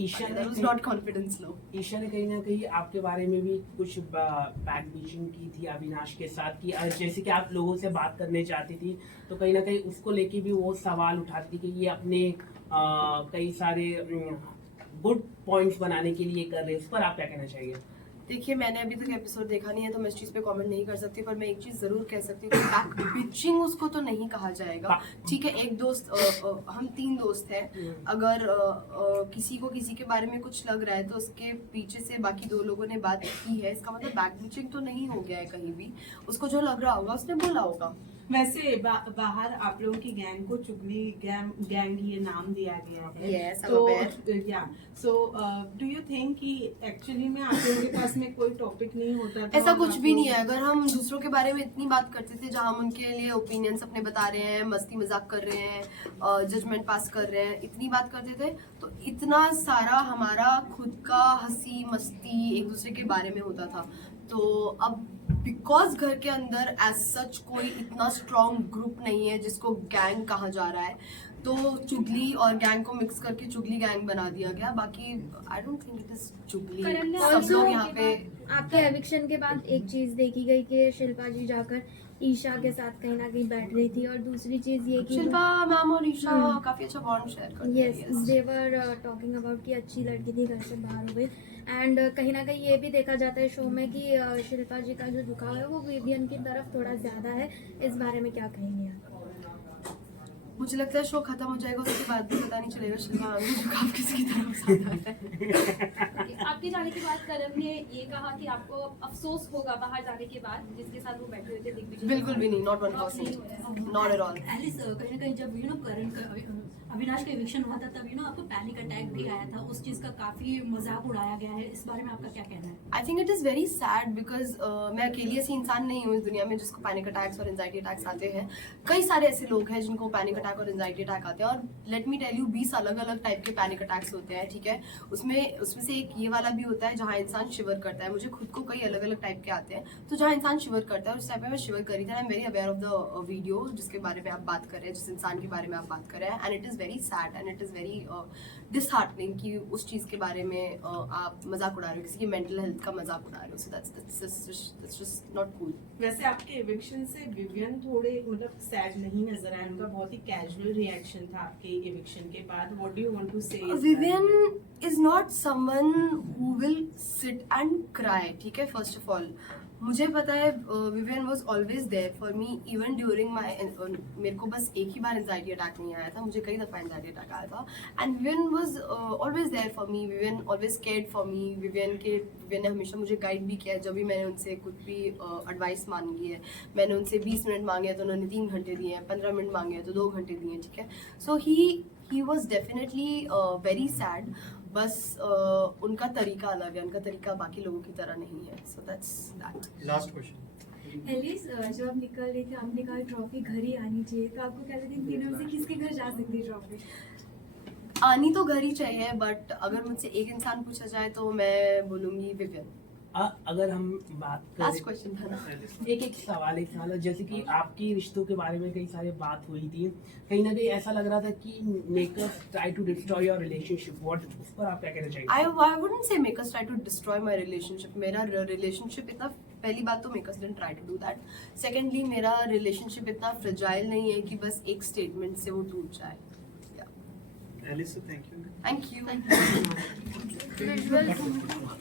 Isha That was not confidence low. Isha ने कहीं ना कहीं आपके बारे में भी कुछ बैक बीचिंग की थी अविनाश के साथ कि जैसे कि आप लोगों से बात करने चाहती थी तो कहीं ना कहीं उसको लेके भी वो सवाल उठाती थी कि ये अपने कई सारे गुड पॉइंट्स बनाने के लिए कर रहे हैं, उस पर आप क्या कहना चाहिए? देखिए, मैंने अभी तक एपिसोड देखा नहीं है तो मैं इस चीज़ पे कमेंट नहीं कर सकती, पर मैं एक चीज़ ज़रूर कह सकती हूँ कि बैक पिचिंग उसको तो नहीं कहा जाएगा। ठीक है, एक दोस्त हम 3 दोस्त हैं, अगर किसी को किसी के बारे में कुछ लग रहा है तो उसके पीछे से बाकी 2 लोगों ने बात की है, इसका मतलब बैक पिचिंग तो नहीं हो गया है कहीं भी। उसको जो लग रहा होगा उसने बोला होगा। वैसे बाहर आप लोगों की गैंग को चुगली गैंग ये नाम दिया गया है। Yes, I'm तो aware. या सो डू यू थिंक कि एक्चुअली में आप लोगों के पास में कोई टॉपिक नहीं होता था? ऐसा कुछ भी नहीं है। अगर हम दूसरों के बारे में इतनी बात करते थे जहां हम उनके लिए ओपिनियंस अपने बता रहे हैं, मस्ती मजाक कर रहे हैं, जजमेंट पास कर रहे हैं, इतनी बात करते थे तो इतना सारा हमारा खुद का हंसी मस्ती एक दूसरे के बारे में होता था। तो अब बिकॉज घर के अंदर एज सच कोई इतना स्ट्रॉन्ग ग्रुप नहीं है जिसको गैंग कहा जा रहा है, तो चुगली और गैंग को मिक्स करके चुगली गैंग बना दिया गया। बाकी I don't think it is चुगली। सब लोग यहाँ पे आपके एविक्शन के बाद एक चीज देखी गई कि शिल्पा जी जाकर ईशा के साथ कहीं ना कहीं बैठ रही थी, और दूसरी चीज ये कि शिल्पा मैम और ईशा काफी अच्छा बॉन्ड शेयर करते हैं। Yes, they were talking about कि अच्छी लड़की थी, घर से बाहर हो गई। एंड कहीं ना कहीं ये भी देखा जाता है शो में कि शिल्पा जी का जो झुकाव है वो विवियन की तरफ थोड़ा ज्यादा है। इस बारे में क्या कहेंगे आप? मुझे लगता है शो खत्म हो जाएगा उसके बाद भी पता नहीं चलेगा शिल्पा मैम का झुकाव किसकी तरफ ज्यादा है। आपके जाने के बाद करण ने ये कहा कि आपको अफसोस होगा बाहर जाने के बाद, जिसके साथ वो बैठे हुए थे दिग्विजय। बिल्कुल भी नहीं, not 1%, not at all. Alice कहीं ना कहीं जब करण का अविनाश का इविक्शन हुआ था तब आपको पैनिक अटैक भी आया था, उस चीज का काफी मजाक उड़ाया गया है, इस बारे में आपका क्या कहना है? I think it is very sad because मैं अकेली ऐसी इंसान नहीं हूँ इस दुनिया में जिसको पैनिक अटैक्स और एंजाइटी अटैक्स आते हैं। कई सारे ऐसे लोग हैं जिनको पैनिक अटैक और एंजाइटी अटैक आते हैं, और लेट मी टेल यू 20 अलग अलग टाइप के पैनिक अटैक्स होते हैं। ठीक है, उसमें से एक ये वाला भी होता है जहाँ इंसान शिवर करता है। मुझे खुद को कई अलग अलग टाइप के आते हैं, तो जहाँ इंसान शिवर करता है उस टाइप में मैं शिवर करी थी। I am very aware of the video जिसके बारे में आप बात कर रहे हैं, जिस इंसान के बारे में आप बात कर रहे हैं, and it is very sad and it is very disheartening कि उस चीज़ के बारे में आप मजाक उड़ा रहे हो, किसी की मेंटल हेल्थ का मजाक उड़ा रहे हो। So that's just not cool. वैसे आपके एविक्शन से विवियन थोड़े मतलब सैड नहीं नजर आए, उनका बहुत ही कैजुअल रिएक्शन था आपके एविक्शन के बाद। What do you want to say? Vivian is not someone who will sit and cry. ठीक है, फर्स्ट ऑफ ऑल मुझे पता है Vivian was always there for me even during my, मेरे को बस एक ही बार एंजाइटी अटैक नहीं आया था, मुझे कई दफ़ा एंजाइटी अटैक आया था, and Vivian was always there for me. Vivian always cared for me. Vivian ने हमेशा मुझे गाइड भी किया है जब भी मैंने उनसे कुछ भी एडवाइस मांगी है। मैंने उनसे 20 मिनट मांगे हैं तो उन्होंने 3 घंटे दिए हैं, 15 मिनट मांगे हैं तो 2 घंटे दिए हैं। ठीक है, so he was definitely very sad. बस उनका तरीका अलग है, उनका तरीका बाकी लोगों की तरह नहीं है। So that's that. Last question. Alice, जब आप निकल रही थी आपने कहा ट्रॉफी घर ही आनी चाहिए, तो आपको क्या लगता है इन तीनों से किसके घर जा सकती है ट्रॉफी? आनी तो घर ही चाहिए, बट अगर मुझसे एक इंसान पूछा जाए तो मैं बोलूंगी विवियन। अगर हम बात लास्ट करें क्वेश्चन था ना। एक सवाल जैसे कि आपकी रिश्तों के बारे में कई सारे बात हुई थी, कहीं ना कहीं ऐसा लग रहा था कि makers try to destroy your relationship, what उस पर आप क्या कहना चाहिए? I wouldn't say makers try to destroy my relationship. मेरा रिलेशनशिप इतना, पहली बात तो makers didn't try to do that. Secondly, मेरा रिलेशनशिप इतना फ्रेजाइल नहीं है कि बस एक स्टेटमेंट से वो टूट जाए। Alice, thank you. Thank you.